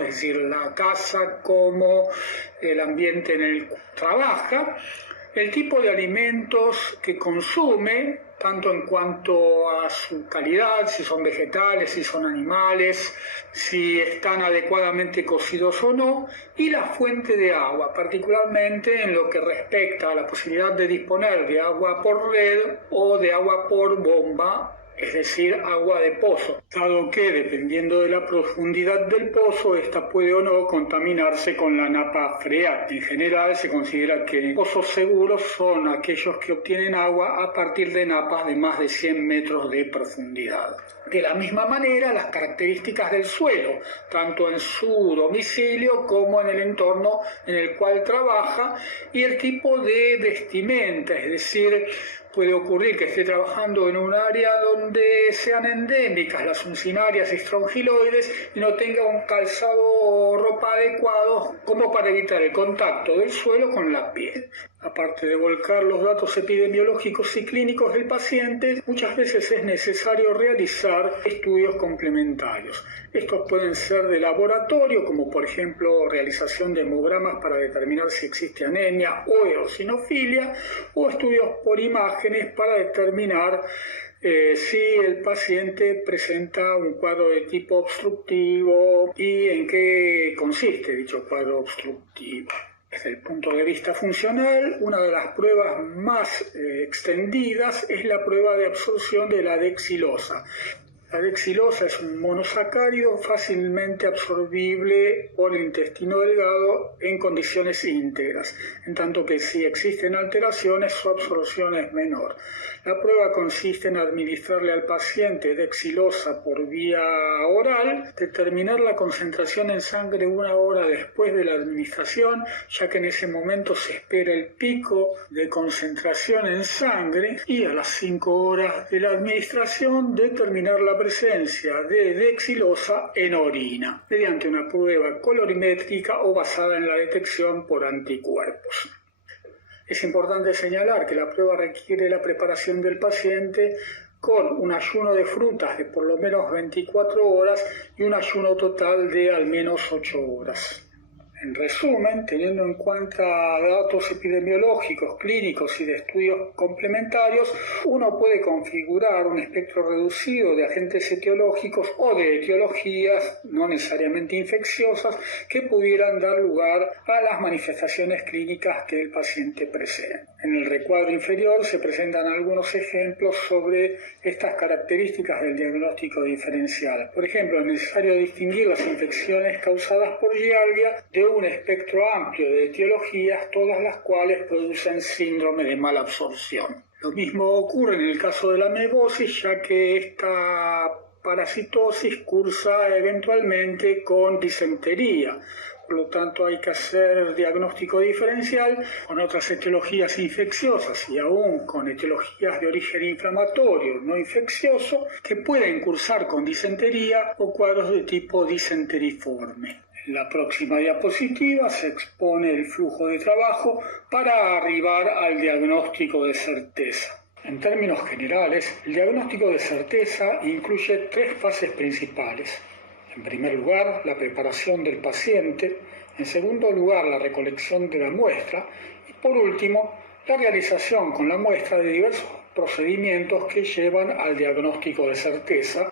es decir, la casa como el ambiente en el que trabaja, el tipo de alimentos que consume, tanto en cuanto a su calidad, si son vegetales, si son animales, si están adecuadamente cocidos o no, y la fuente de agua, particularmente en lo que respecta a la posibilidad de disponer de agua por red o de agua por bomba, es decir, agua de pozo, dado que, dependiendo de la profundidad del pozo, esta puede o no contaminarse con la napa freática. En general, se considera que pozos seguros son aquellos que obtienen agua a partir de napas de más de 100 metros de profundidad. De la misma manera, las características del suelo, tanto en su domicilio como en el entorno en el cual trabaja, y el tipo de vestimenta, es decir, puede ocurrir que esté trabajando en un área donde sean endémicas las uncinarias y strongyloides y no tenga un calzado o ropa adecuado como para evitar el contacto del suelo con la piel. Aparte de volcar los datos epidemiológicos y clínicos del paciente, muchas veces es necesario realizar estudios complementarios. Estos pueden ser de laboratorio, como por ejemplo realización de hemogramas para determinar si existe anemia o eosinofilia, o estudios por imágenes para determinar si el paciente presenta un cuadro de tipo obstructivo y en qué consiste dicho cuadro obstructivo. Desde el punto de vista funcional, una de las pruebas más extendidas es la prueba de absorción de la dexilosa. La dexilosa es un monosacárido fácilmente absorbible por el intestino delgado en condiciones íntegras, en tanto que si existen alteraciones su absorción es menor. La prueba consiste en administrarle al paciente dexilosa por vía oral, determinar la concentración en sangre 1 hora después de la administración, ya que en ese momento se espera el pico de concentración en sangre, y a las 5 horas de la administración determinar la presencia de dexilosa en orina, mediante una prueba colorimétrica o basada en la detección por anticuerpos. Es importante señalar que la prueba requiere la preparación del paciente con un ayuno de frutas de por lo menos 24 horas y un ayuno total de al menos 8 horas. En resumen, teniendo en cuenta datos epidemiológicos, clínicos y de estudios complementarios, uno puede configurar un espectro reducido de agentes etiológicos o de etiologías no necesariamente infecciosas que pudieran dar lugar a las manifestaciones clínicas que el paciente presenta. En el recuadro inferior se presentan algunos ejemplos sobre estas características del diagnóstico diferencial. Por ejemplo, es necesario distinguir las infecciones causadas por Giardia de un espectro amplio de etiologías, todas las cuales producen síndrome de mala absorción. Lo mismo ocurre en el caso de la amebosis, ya que esta parasitosis cursa eventualmente con disentería. Por lo tanto, hay que hacer diagnóstico diferencial con otras etiologías infecciosas y aún con etiologías de origen inflamatorio no infeccioso que pueden cursar con disentería o cuadros de tipo disenteriforme. En la próxima diapositiva se expone el flujo de trabajo para arribar al diagnóstico de certeza. En términos generales, el diagnóstico de certeza incluye 3 fases principales. En primer lugar, la preparación del paciente, en segundo lugar, la recolección de la muestra y, por último, la realización con la muestra de diversos procedimientos que llevan al diagnóstico de certeza,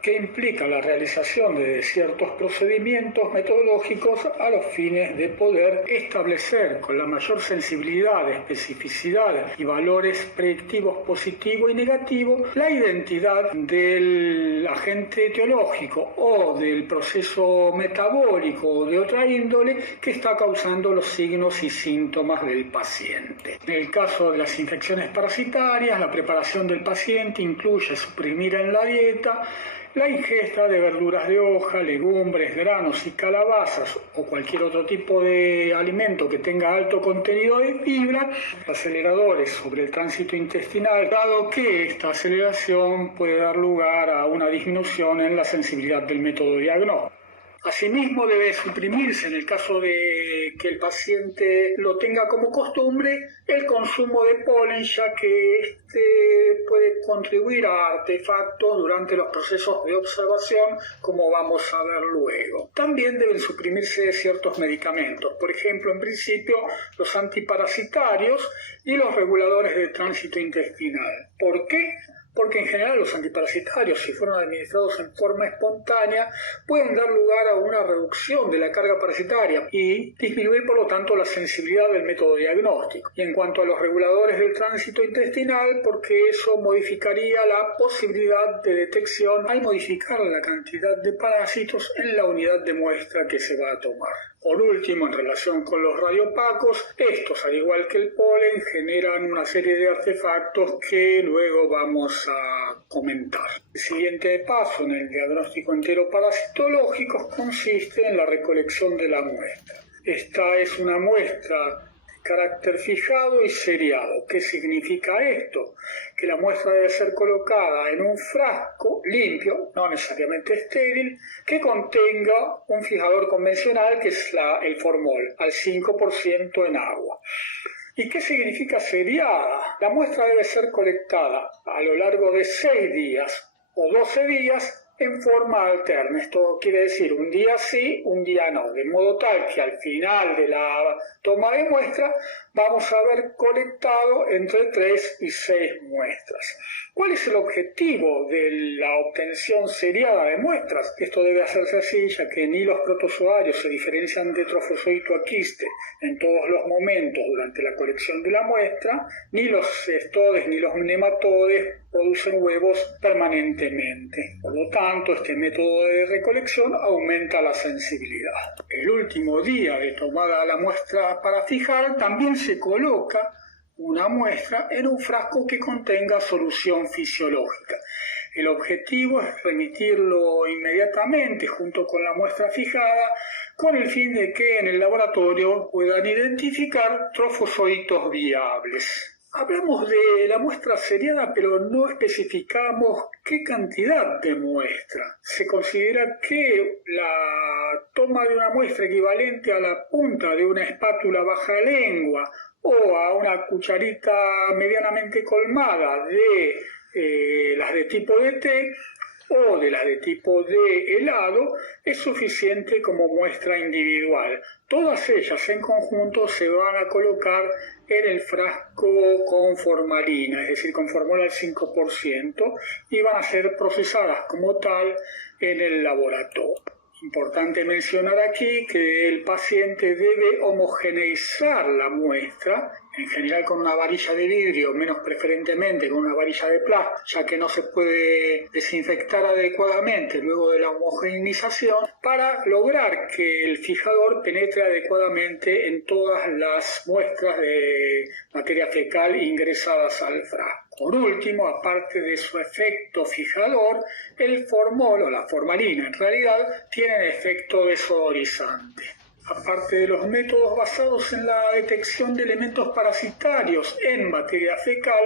que implica la realización de ciertos procedimientos metodológicos a los fines de poder establecer con la mayor sensibilidad, especificidad y valores predictivos positivo y negativo la identidad del agente etiológico o del proceso metabólico o de otra índole que está causando los signos y síntomas del paciente. En el caso de las infecciones parasitarias, la preparación del paciente incluye suprimir en la dieta la ingesta de verduras de hoja, legumbres, granos y calabazas o cualquier otro tipo de alimento que tenga alto contenido de fibra, aceleradores sobre el tránsito intestinal, dado que esta aceleración puede dar lugar a una disminución en la sensibilidad del método diagnóstico. Asimismo, debe suprimirse, en el caso de que el paciente lo tenga como costumbre, el consumo de polen, ya que este puede contribuir a artefactos durante los procesos de observación, como vamos a ver luego. También deben suprimirse ciertos medicamentos, por ejemplo, en principio, los antiparasitarios y los reguladores de tránsito intestinal. ¿Por qué? Porque en general los antiparasitarios, si fueron administrados en forma espontánea, pueden dar lugar a una reducción de la carga parasitaria y disminuir por lo tanto la sensibilidad del método diagnóstico. Y en cuanto a los reguladores del tránsito intestinal, porque eso modificaría la posibilidad de detección al modificar la cantidad de parásitos en la unidad de muestra que se va a tomar. Por último, en relación con los radiopacos, estos, al igual que el polen, generan una serie de artefactos que luego vamos a comentar. El siguiente paso en el diagnóstico enteroparasitológico consiste en la recolección de la muestra. Esta es una muestra carácter fijado y seriado. ¿Qué significa esto? Que la muestra debe ser colocada en un frasco limpio, no necesariamente estéril, que contenga un fijador convencional que es el formol, al 5% en agua. ¿Y qué significa seriada? La muestra debe ser colectada a lo largo de 6 días o 12 días en forma alterna. Esto quiere decir un día sí, un día no, de modo tal que al final de la toma de muestra vamos a haber colectado entre 3 y 6 muestras. ¿Cuál es el objetivo de la obtención seriada de muestras? Esto debe hacerse así, ya que ni los protozoarios se diferencian de trofozoito a quiste en todos los momentos durante la colección de la muestra, ni los estodes ni los nematodes producen huevos permanentemente. Por lo tanto, este método de recolección aumenta la sensibilidad. El último día de tomada la muestra para fijar, también se coloca una muestra en un frasco que contenga solución fisiológica. El objetivo es remitirlo inmediatamente junto con la muestra fijada con el fin de que en el laboratorio puedan identificar trofozoitos viables. Hablamos de la la muestra seriada, pero no especificamos qué cantidad de muestra. Se considera que la toma de una muestra equivalente a la punta de una espátula baja lengua o a una cucharita medianamente colmada de las de tipo de té o de las de tipo de helado es suficiente como muestra individual. Todas ellas en conjunto se van a colocar en el frasco con formalina, es decir, con formol al 5%, y van a ser procesadas como tal en el laboratorio. Importante mencionar aquí que el paciente debe homogeneizar la muestra, en general con una varilla de vidrio, menos preferentemente con una varilla de plástico, ya que no se puede desinfectar adecuadamente luego de la homogeneización, para lograr que el fijador penetre adecuadamente en todas las muestras de materia fecal ingresadas al frasco. Por último, aparte de su efecto fijador, el formol o la formalina en realidad tienen efecto desodorizante. Aparte de los métodos basados en la detección de elementos parasitarios en materia fecal,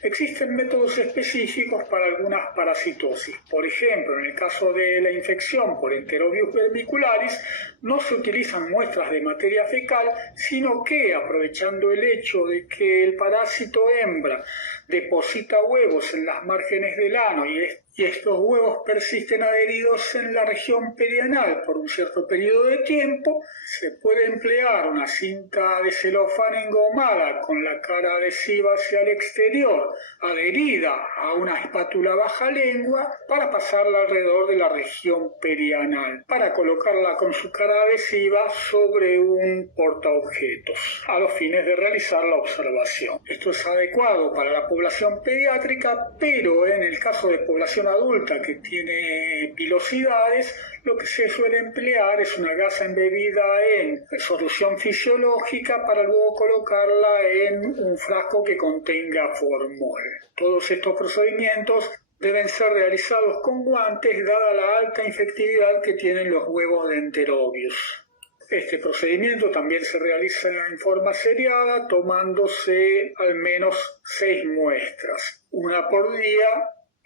existen métodos específicos para algunas parasitosis. Por ejemplo, en el caso de la infección por Enterobius vermicularis, no se utilizan muestras de materia fecal, sino que, aprovechando el hecho de que el parásito hembra deposita huevos en las márgenes del ano y estos huevos persisten adheridos en la región perianal por un cierto periodo de tiempo, se puede emplear una cinta de celofán engomada con la cara adhesiva hacia el exterior, adherida a una espátula baja lengua, para pasarla alrededor de la región perianal, para colocarla con su cara adhesiva sobre un portaobjetos, a los fines de realizar la observación. Esto es adecuado para la población pediátrica, pero en el caso de población adulta que tiene pilosidades, lo que se suele emplear es una gasa embebida en solución fisiológica para luego colocarla en un frasco que contenga formol. Todos estos procedimientos deben ser realizados con guantes, dada la alta infectividad que tienen los huevos de Enterobius. Este procedimiento también se realiza en forma seriada, tomándose al menos 6 muestras, una por día,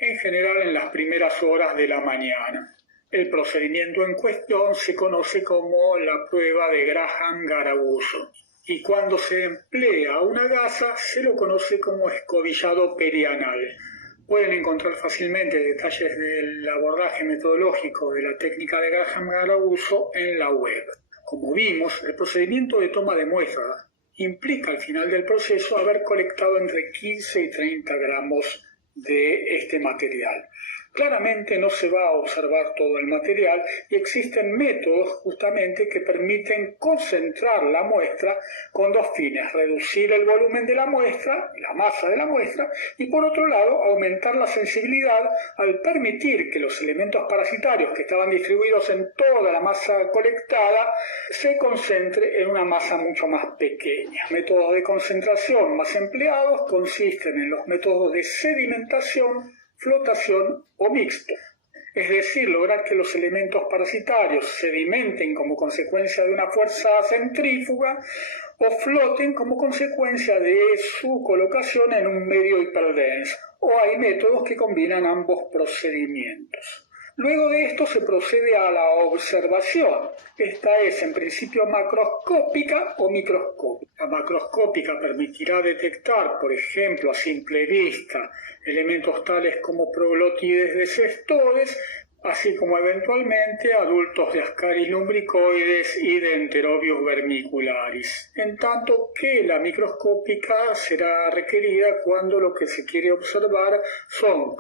en general en las primeras horas de la mañana. El procedimiento en cuestión se conoce como la prueba de Graham-Garabuso, y cuando se emplea una gasa se lo conoce como escobillado perianal. Pueden encontrar fácilmente detalles del abordaje metodológico de la técnica de Graham-Garabuso en la web. Como vimos, el procedimiento de toma de muestra implica al final del proceso haber colectado entre 15 y 30 gramos de este material. Claramente no se va a observar todo el material y existen métodos justamente que permiten concentrar la muestra con dos fines: reducir el volumen de la muestra, la masa de la muestra, y por otro lado aumentar la sensibilidad al permitir que los elementos parasitarios que estaban distribuidos en toda la masa colectada se concentre en una masa mucho más pequeña. Métodos de concentración más empleados consisten en los métodos de sedimentación, flotación o mixto, es decir, lograr que los elementos parasitarios sedimenten como consecuencia de una fuerza centrífuga o floten como consecuencia de su colocación en un medio hiperdenso, o hay métodos que combinan ambos procedimientos. Luego de esto se procede a la observación. Esta es en principio macroscópica o microscópica. La macroscópica permitirá detectar, por ejemplo, a simple vista, elementos tales como proglotides de cestodes, así como eventualmente adultos de Ascaris lumbricoides y de Enterobius vermicularis. En tanto que la microscópica será requerida cuando lo que se quiere observar son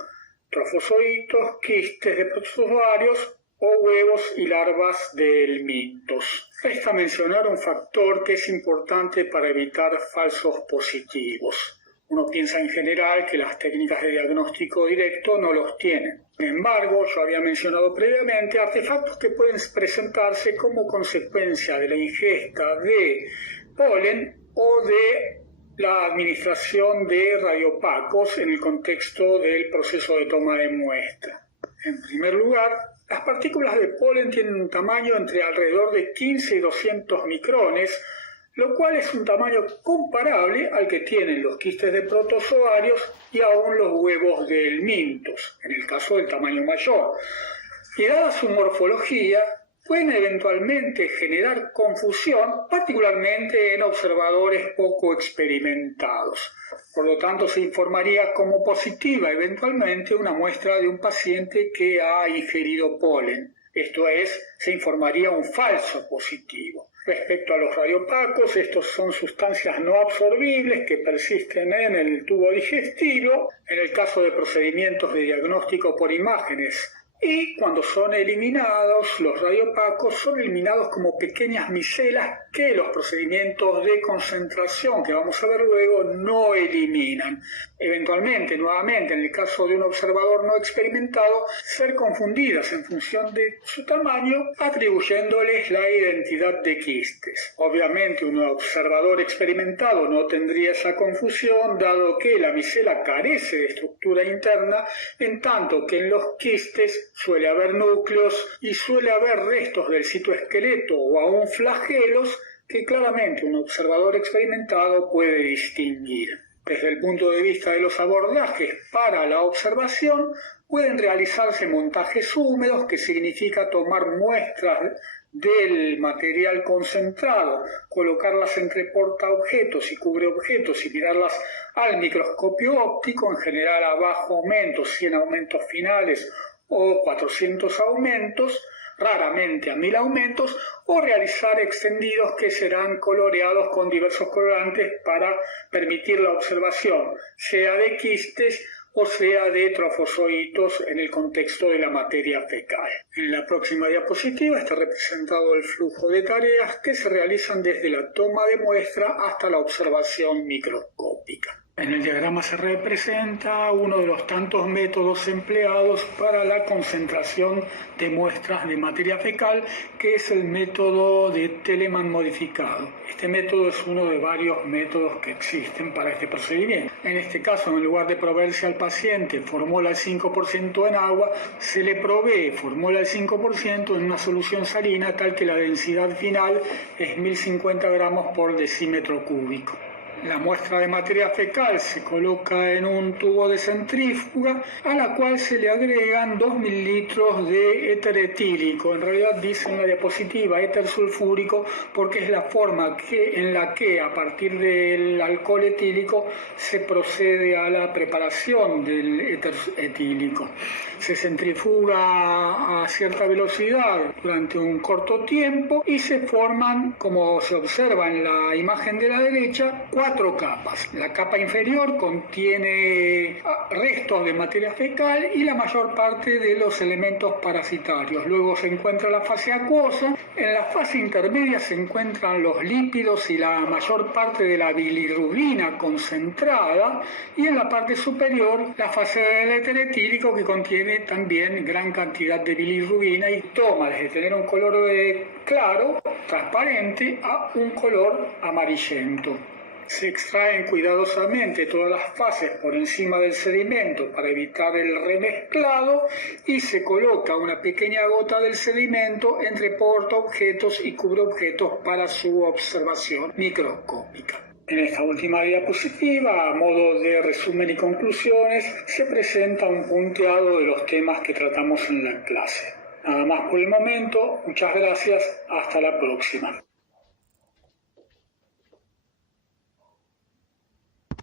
trofozoitos, quistes de protozoarios o huevos y larvas de helmintos. Resta mencionar un factor que es importante para evitar falsos positivos. Uno piensa en general que las técnicas de diagnóstico directo no los tienen. Sin embargo, yo había mencionado previamente artefactos que pueden presentarse como consecuencia de la ingesta de polen o de la administración de radiopacos en el contexto del proceso de toma de muestra. En primer lugar, las partículas de polen tienen un tamaño entre alrededor de 15 y 200 micrones, lo cual es un tamaño comparable al que tienen los quistes de protozoarios y aún los huevos de helmintos, en el caso del tamaño mayor. Y dada su morfología, pueden eventualmente generar confusión, particularmente en observadores poco experimentados. Por lo tanto, se informaría como positiva eventualmente una muestra de un paciente que ha ingerido polen. Esto es, se informaría un falso positivo. Respecto a los radiopacos, estos son sustancias no absorbibles que persisten en el tubo digestivo, en el caso de procedimientos de diagnóstico por imágenes. Y cuando son eliminados, los radiopacos son eliminados como pequeñas micelas que los procedimientos de concentración, que vamos a ver luego, no eliminan. Eventualmente, nuevamente, en el caso de un observador no experimentado, ser confundidas en función de su tamaño, atribuyéndoles la identidad de quistes. Obviamente, un observador experimentado no tendría esa confusión, dado que la micela carece de estructura interna, en tanto que en los quistes suele haber núcleos y suele haber restos del citoesqueleto o aún flagelos que claramente un observador experimentado puede distinguir. Desde el punto de vista de los abordajes para la observación, pueden realizarse montajes húmedos, que significa tomar muestras del material concentrado, colocarlas entre portaobjetos y cubreobjetos y mirarlas al microscopio óptico, en general a bajo aumento, 100 aumentos finales o 400 aumentos, raramente a 1000 aumentos, o realizar extendidos que serán coloreados con diversos colorantes para permitir la observación, sea de quistes o sea de trofozoitos en el contexto de la materia fecal. En la próxima diapositiva está representado el flujo de tareas que se realizan desde la toma de muestra hasta la observación microscópica. En el diagrama se representa uno de los tantos métodos empleados para la concentración de muestras de materia fecal, que es el método de Telemann modificado. Este método es uno de varios métodos que existen para este procedimiento. En este caso, en lugar de proveerse al paciente fórmula al 5% en agua, se le provee fórmula al 5% en una solución salina, tal que la densidad final es 1050 gramos por decímetro cúbico. La muestra de materia fecal se coloca en un tubo de centrífuga, a la cual se le agregan 2 mililitros de éter etílico. En realidad dice en la diapositiva éter sulfúrico porque es la forma en la que a partir del alcohol etílico se procede a la preparación del éter etílico. Se centrifuga a cierta velocidad durante un corto tiempo y se forman, como se observa en la imagen de la derecha, 4 capas. La capa inferior contiene restos de materia fecal y la mayor parte de los elementos parasitarios. Luego se encuentra la fase acuosa. En la fase intermedia se encuentran los lípidos y la mayor parte de la bilirrubina concentrada, y en la parte superior la fase del éter etílico, que contiene también gran cantidad de bilirrubina y toma desde tener un color claro, transparente, a un color amarillento. Se extraen cuidadosamente todas las fases por encima del sedimento para evitar el remezclado y se coloca una pequeña gota del sedimento entre portaobjetos y cubreobjetos para su observación microscópica. En esta última diapositiva, a modo de resumen y conclusiones, se presenta un punteado de los temas que tratamos en la clase. Nada más por el momento, muchas gracias, hasta la próxima.